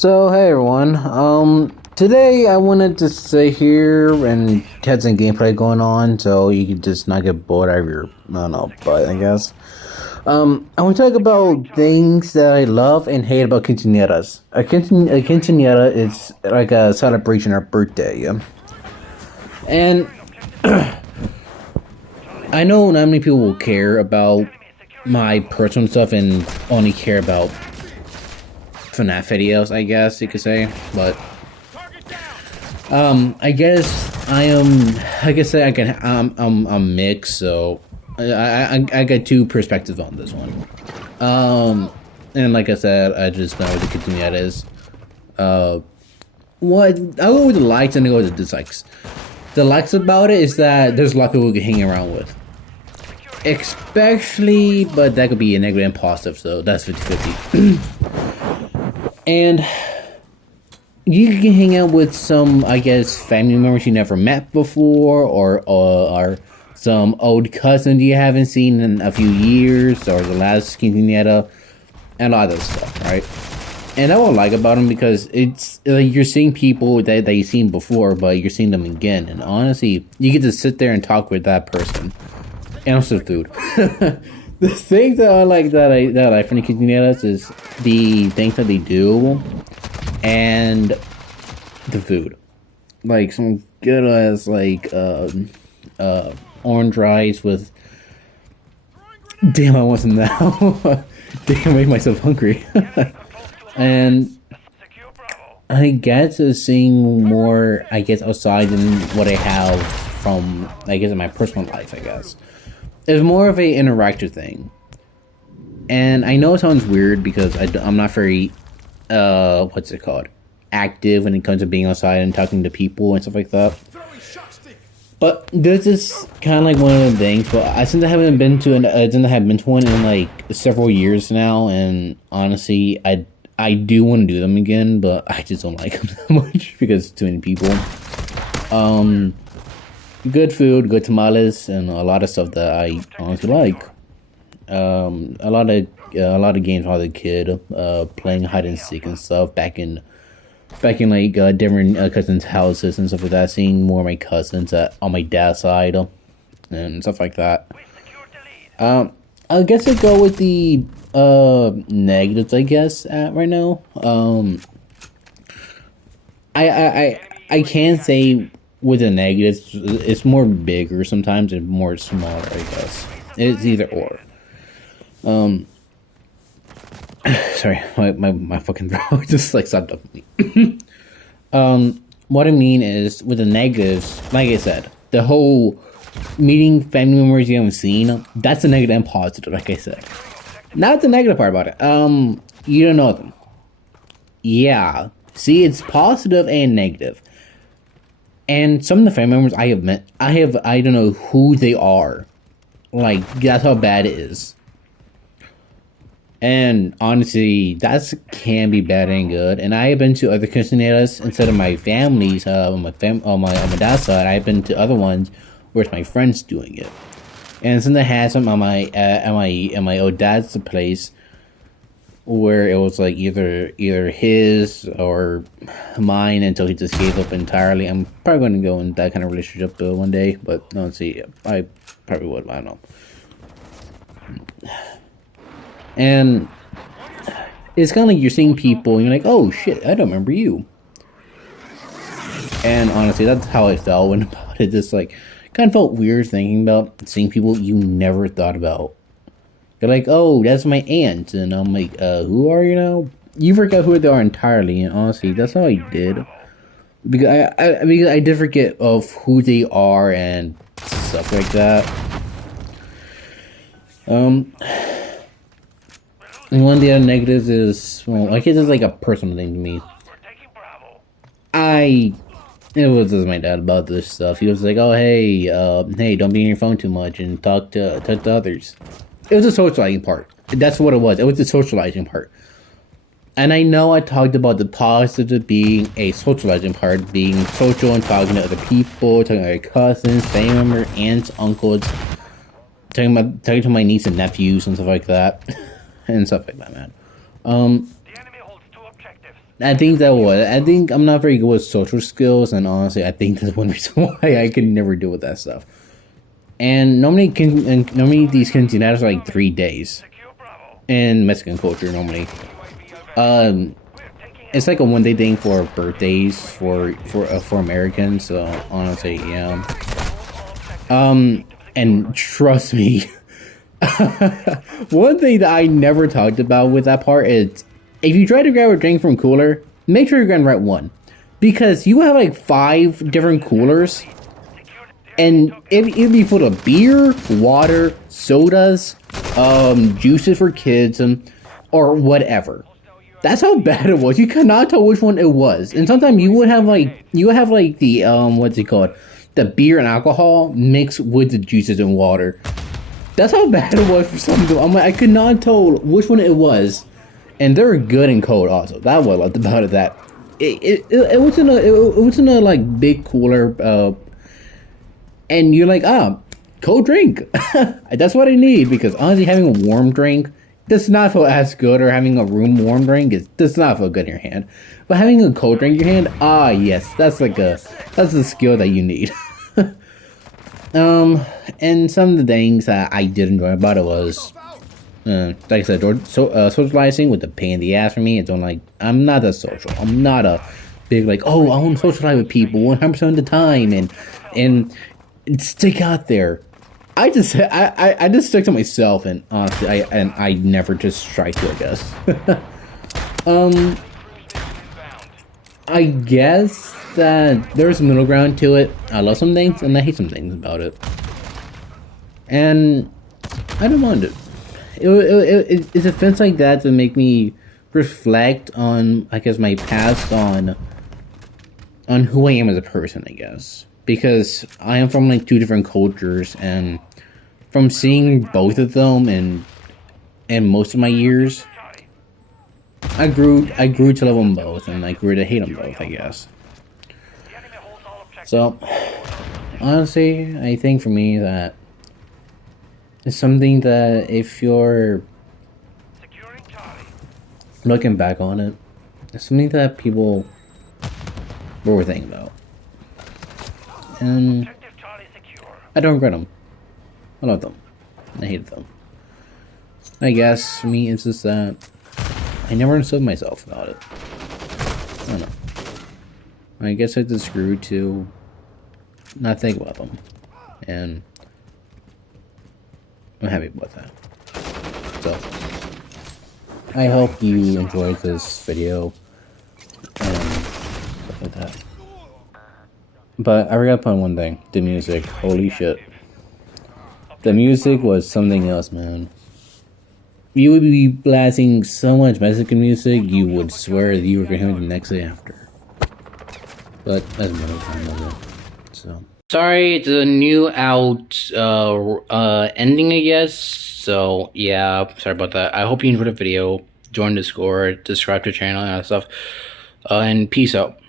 So hey everyone, today I wanted to sit here and had some gameplay going on, so you could just not get bored out of your, I don't know, butt, I guess. I want to talk about things that I love and hate about quinceaneras. A quinceanera is like a celebration of birthday, yeah? And I know not many people will care about my personal stuff and only care about FNAF videos, I guess you could say, but I guess I am. Like I said, I'm mixed, so I got two perspectives on this one. And like I said, I just know what the quinceañera is. What I'll go with the likes and I'll go with the dislikes. The likes about it is that there's a lot of people we can hang around with, especially, but that could be a negative and positive, so that's 50-50. And you can hang out with some, I guess, family members you never met before, or some old cousins you haven't seen in a few years, or the last quinceañera, and a lot of that stuff, right? And I what I like about them because it's like you're seeing people that you've seen before, but you're seeing them again, and honestly, you get to sit there and talk with that person, and also food. The things that I like from the quinceañeras is the things that they do and the food. Like some good ass orange rice with, damn, I want some now. Damn, make myself hungry. And I guess seeing more, I guess, outside than what I have from, I guess, in my personal life, I guess. It's more of a interactive thing. And I know it sounds weird because I'm not very, what's it called? Active when it comes to being outside and talking to people and stuff like that. But this is kind of like one of the things, but since I haven't been to one in like several years now, and honestly, I do want to do them again, but I just don't like them that much because it's too many people. Good food, good tamales, and a lot of stuff that I honestly like. A lot of games when I was a kid, playing hide and seek and stuff back in like different cousins' houses and stuff like that. Seeing more of my cousins on my dad's side and stuff like that. I guess I'd go with the negatives. I guess right now. I can't say. With the negatives, it's more bigger sometimes and more smaller, I guess. It's either or. Sorry, my fucking throat just like stopped up me. What I mean is, with the negatives, like I said, the whole meeting family members you haven't seen, that's the negative and positive, like I said. Not the negative part about it. You don't know them. Yeah. See, it's positive and negative. And some of the family members I have met, I don't know who they are. Like, that's how bad it is. And honestly, that can be bad and good. And I have been to other quinceañeras instead of my family's, on my dad's side. I've been to other ones where it's my friends doing it. And since I had some on my old dad's place, where it was like either his or mine until he just gave up entirely. I'm probably going to go in that kind of relationship one day, but let's see. I probably would. I don't know. And it's kind of like you're seeing people and you're like, oh shit, I don't remember you. And honestly, that's how I felt when about it. Just like kind of felt weird thinking about seeing people you never thought about. They're like, oh, that's my aunt. And I'm like, who are you now? You forgot who they are entirely. And honestly, that's how I did. Because I did forget of who they are and stuff like that. And one of the other negatives is, well, I guess it's like a personal thing to me. It was just my dad about this stuff. He was like, oh, hey, don't be on your phone too much and talk to others. It was a socializing part. That's what it was. It was the socializing part. And I know I talked about the positive being a socializing part, being social and talking to other people, talking to your cousins, family members, aunts, uncles, talking to my niece and nephews and stuff like that, and stuff like that, man. I think that was. I think I'm not very good with social skills, and honestly, I think that's one reason why I can never deal with that stuff. And normally these quinceaneras are like 3 days in Mexican culture. Normally, um, it's like a 1 day thing for birthdays for Americans. So honestly, yeah. And trust me, one thing that I never talked about with that part is if you try to grab a drink from cooler, make sure you're grabbing the right one, because you have like 5 different coolers, and it'd be full of beer, water, sodas, juices for kids, or whatever. That's how bad it was. You cannot tell which one it was, and sometimes you would have like the what's it called, the beer and alcohol mixed with the juices and water. That's how bad it was for some people. I'm like, I could not tell which one it was, and they're good and cold also. That's what I loved about it. That it was in a like big cooler, and you're like, cold drink. That's what I need, because honestly, having a warm drink does not feel as good, or having a room warm drink does not feel good in your hand. But having a cold drink in your hand, yes, that's a skill that you need. And some of the things that I did enjoy about it was, like I said, socializing with the pain in the ass for me. It's on like, I'm not that social. I'm not a big like, I want to socialize with people 100% of the time and stick out there. I just stick to myself, and honestly, I never just try to, I guess. I guess that there's a middle ground to it. I love some things and I hate some things about it, and I don't mind it. It's events like that that make me reflect on, I guess, my past, on who I am as a person, I guess, because I am from like 2 different cultures, and from seeing both of them in most of my years, I grew to love them both, and I grew to hate them both, I guess. So, honestly, I think for me that it's something that if you're looking back on it, it's something that people were thinking about. And I don't regret them. I love them. I hated them. I guess for me, it's just that I never understood myself about it. I don't know. I guess I just grew to not think about them. And I'm happy about that. So, I hope you enjoyed this video and stuff like that. But I forgot to put on one thing. The music. Holy shit. The music was something else, man. You would be blasting so much Mexican music, you would swear that you were going to hear it the next day after. But that's another time of it. So. Sorry, it's a new out ending, I guess. So, yeah, sorry about that. I hope you enjoyed the video. Join Discord, subscribe to the channel, and all that stuff. And peace out.